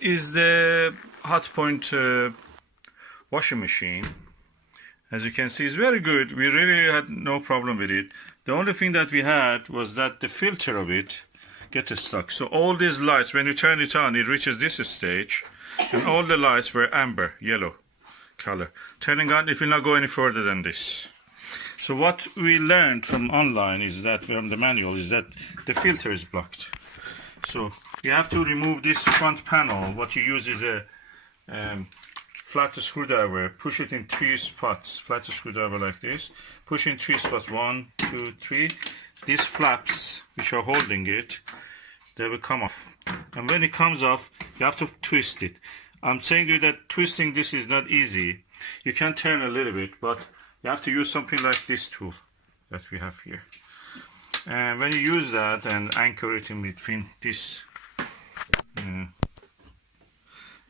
Is the Hotpoint washing machine. As you can see, it's very good. We really had no problem with it. The only thing that we had was that the filter of it gets stuck. So all these lights, when you turn it on, it reaches this stage, and all the lights were amber, yellow color. Turning on, it will not go any further than this. So what we learned from online is that, from the manual, is that the filter is blocked. So you have to remove this front panel. What you use is a flat screwdriver. Push it in 3 spots. Flat screwdriver like this. Push in 3 spots. 1, 2, 3. These flaps, which are holding it, they will come off. And when it comes off, you have to twist it. I'm saying to you that twisting this is not easy. You can turn a little bit, but you have to use something like this tool that we have here. And when you use that and anchor it in between this,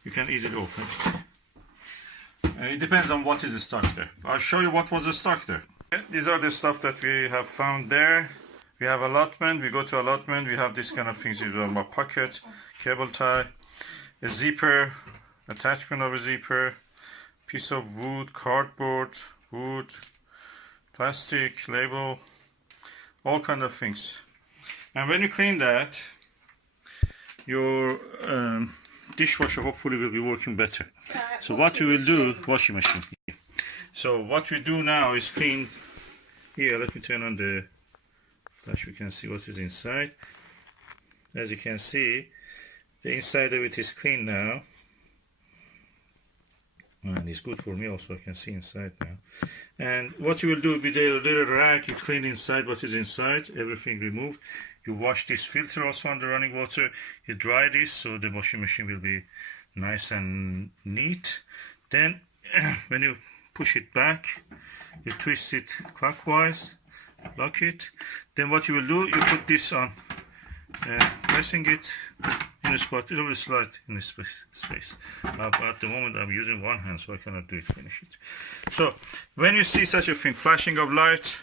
you can easily open it. It depends on what is stuck there. I'll show you what was stuck there. These are the stuff that we have found there. We have allotment. We go to allotment. We have this kind of things. These are my pocket, cable tie, a zipper, attachment of a zipper, piece of wood, cardboard, wood, plastic, label, all kind of things. And when you clean that, your dishwasher hopefully will be working better. So what we will do, washing machine. So what we do now is clean. Here, let me turn on the flash. We can see what is inside. As you can see, the inside of it is clean now. And it's good for me also, I can see inside now. And what you will do with a little rag, you clean inside what is inside, everything removed. You wash this filter also under running water. You dry this so the washing machine will be nice and neat. Then when you push it back, you twist it clockwise, lock it. Then what you will do, you put this on, pressing it in a spot. It will slide in this space. But at the moment I'm using one hand, so I cannot do it, finish it. So when you see such a thing, flashing of light,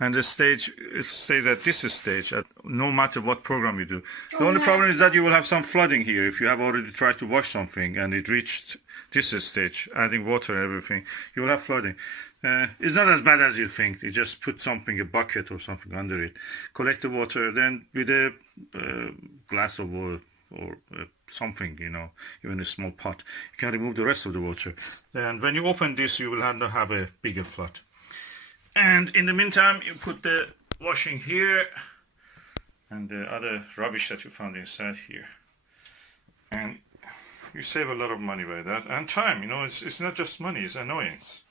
and the stage, it stays at this stage, no matter what program you do. The only problem is that you will have some flooding here if you have already tried to wash something and it reached this stage, adding water and everything, you will have flooding. It's not as bad as you think. You just put something, a bucket or something under it, collect the water, then with a glass of water or something, you know, even a small pot, you can remove the rest of the water. And when you open this, you will have a bigger flood. And in the meantime, you put the washing here and the other rubbish that you found inside here. And you save a lot of money by that, and time, you know, it's not just money, it's annoyance.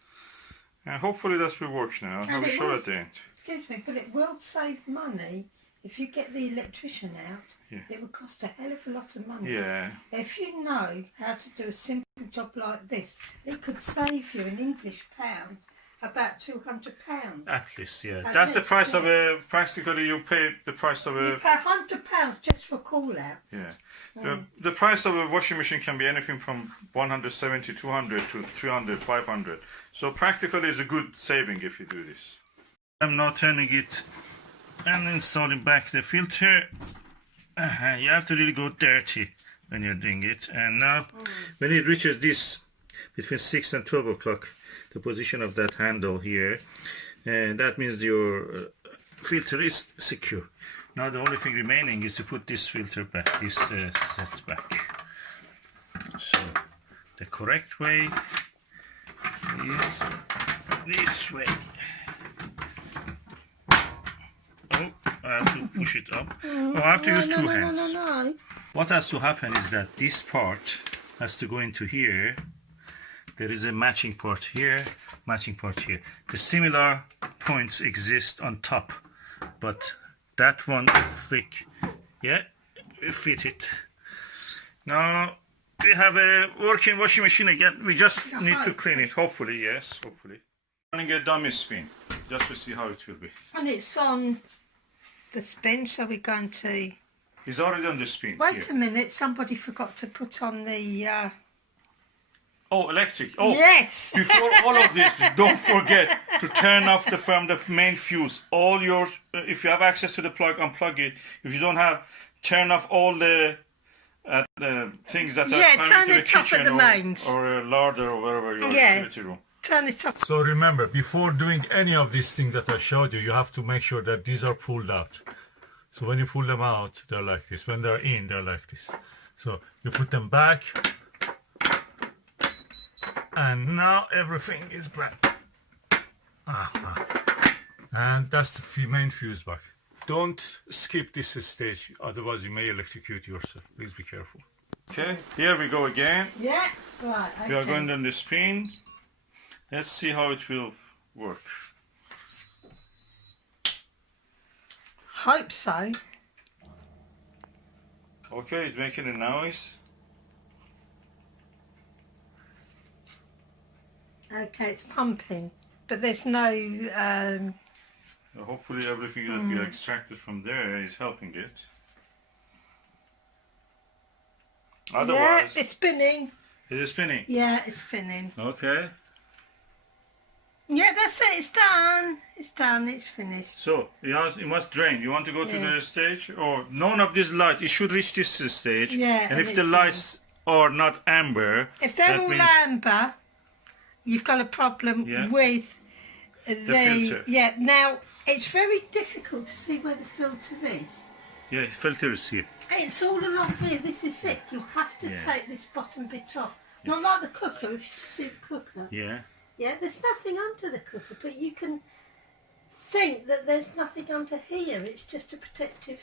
And hopefully that will work now. I'll show at the end. Excuse me, but it will save money if you get the electrician out. Yeah. It would cost a hell of a lot of money. Yeah. If you know how to do a simple job like this, it could save you in English pounds about £200. At least, yeah. That's the price of a, practically you pay the price of a... You pay £100 just for call-outs. Yeah. The price of a washing machine can be anything from 170, 200 to 300, 500. So practically it's a good saving if you do this. I'm now turning it and installing back the filter. You have to really go dirty when you're doing it. And now when it reaches this, between 6 and 12 o'clock, the position of that handle here, and that means your filter is secure. Now the only thing remaining is to put this filter back, this set back. So the correct way is this way. Oh, I have to push it up. Oh, I have to use two hands. No. What has to happen is that this part has to go into here. There is a matching part here, matching part here. The similar points exist on top, but that one thick, yeah, we fit it. Now we have a working washing machine again. We just need to clean it, hopefully, yes, hopefully. Running a dummy spin, just to see how it will be. And it's on the spin, so we're going to... It's already on the spin. Wait a minute, somebody forgot to put on the... Oh, electric. Oh, yes. Before all of this, don't forget to turn off the main fuse. All your, if you have access to the plug, unplug it. If you don't have, turn off all the at the things that are Yeah, coming turn to the it off at kitchen the mains. or a larder or wherever your Yeah. activity room. Turn it off. So remember, before doing any of these things that I showed you, you have to make sure that these are pulled out. So when you pull them out, they're like this. When they're in, they're like this. So you put them back, and now everything is back. And that's the main fuse box. Don't skip this stage, otherwise you may electrocute yourself. Please be careful. Okay, here we go again. Yeah, right, okay. We are going down the spin. Let's see how it will work. Hope so. Okay, it's making a noise. Okay, it's pumping, but there's no... Hopefully everything that we extracted from there is helping it. Otherwise, yeah, it's spinning. is it spinning? Yeah, it's spinning. Okay. Yeah, that's it. It's done. It's done. It's finished. So it must drain. You want to go to Yeah. the stage, or none of these lights? It should reach this stage. Yeah, And if it's the done. lights are not amber, If they're that all means amber, you've got a problem Yeah. with the filter. Yeah. Now it's very difficult to see where the filter is. yeah, filter is here. It's all along here. This is it. You have to Yeah. take this bottom bit off. Not like the cooker. If you see the cooker. Yeah. Yeah, there's nothing under the cooker, but you can think that there's nothing under here. It's just a protective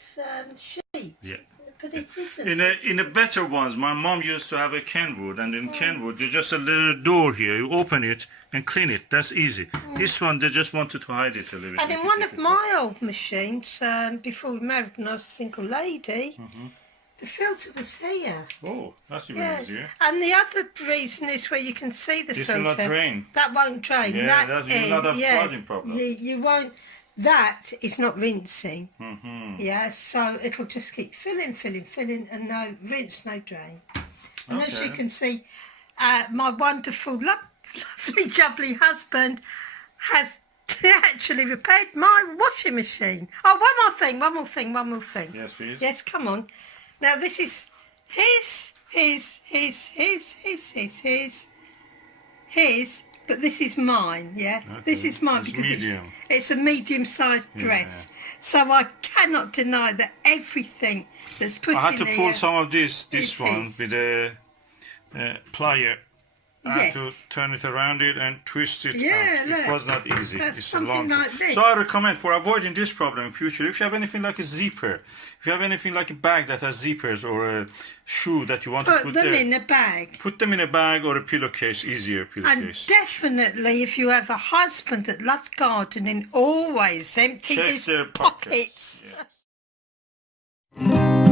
sheet. Yeah. But it isn't. In the better ones, my mom used to have a Kenwood, and in Kenwood, there's just a little door here. You open it and clean it. That's easy. This one, they just wanted to hide it a little bit. And in one of my old machines, before we married when I was a single lady, the filter was here. Oh, that's even Yeah. easier. And the other reason is where you can see the This filter. will not drain. That won't drain. Yeah, you will not have flooding problem. You won't. That is not rinsing. Mm-hmm. Yeah, so it'll just keep filling, and no rinse, no drain. And as you Okay. can see, my wonderful, lovely, jubbly husband has actually repaired my washing machine. Oh, one more thing. Yes, please. Yes, come on. Now this is his, but this is mine, yeah? Okay. This is mine It's because medium. it's a medium-sized dress. So I cannot deny that everything that's put in I had to there... pull some of this It one is. with a plier. I had Yes. to turn it around it and twist it Yeah, out. look. It was not easy. That's It's a something long like thing. this. So I recommend, for avoiding this problem in future, if you have anything like a zipper, if you have anything like a bag that has zippers or a shoe that you want to Put put them there, in a bag. put them in a bag or a pillowcase, easier And pillowcase. definitely, if you have a husband that loves gardening, always empty Check his their pockets. Yes.